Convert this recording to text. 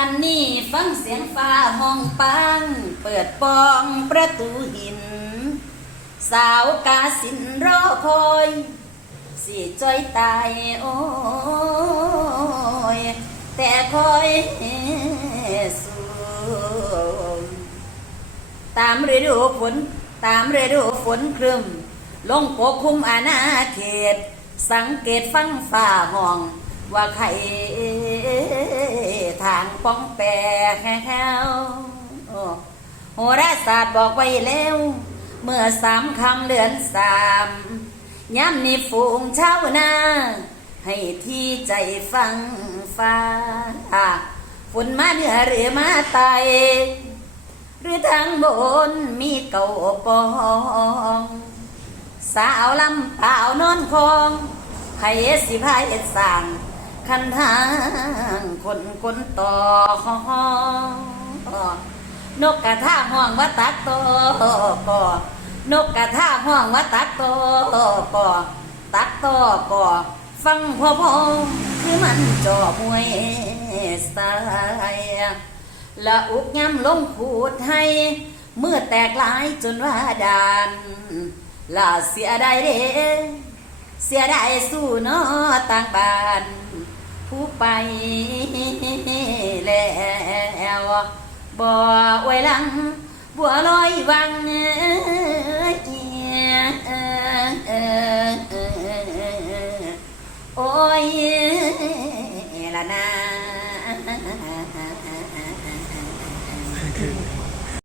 อันนี้ฟังเสียงฟ้าห้องปัง เปิดปองประตูหิน สาวกาสินรอคอยสิจ้อยตายโอ้ยแต่คอยสู้ตามฤดูฝนตามฤดูฝนครึมลงปกคุมอาณาเขต สังเกตฟังฝ่าห้อง ว่าใคร ทางป้องแปรแค่โอ้โหราศาสตร์บอกไว้แล้ว เมื่อสามคำเดือนสามย้ำนี่ฝูงชานาให้ที่ใจฟังฟ้าฝนมาเหนือหรือมาไตหรือทางบนมีเก่าปอง สาวลำเปล่านอนคองให้สิพายสั่ง คันทางคนคนต่อนกกระท่าห้องว่าตักโตก่อนกกระท่าห้องว่าตักโตก่อตักโตก่อฟังพ่อพอคือมันจ่อมวยสายละอุกย้ำลงขูดให้เมื่อแตกหลายจนว่าดานลาเสียไดายเด้เสียไดายสู้นอต่างบ้าน ผู้ไปแล้วบ่อวยลังบัวลอยวังโอ้ยละนา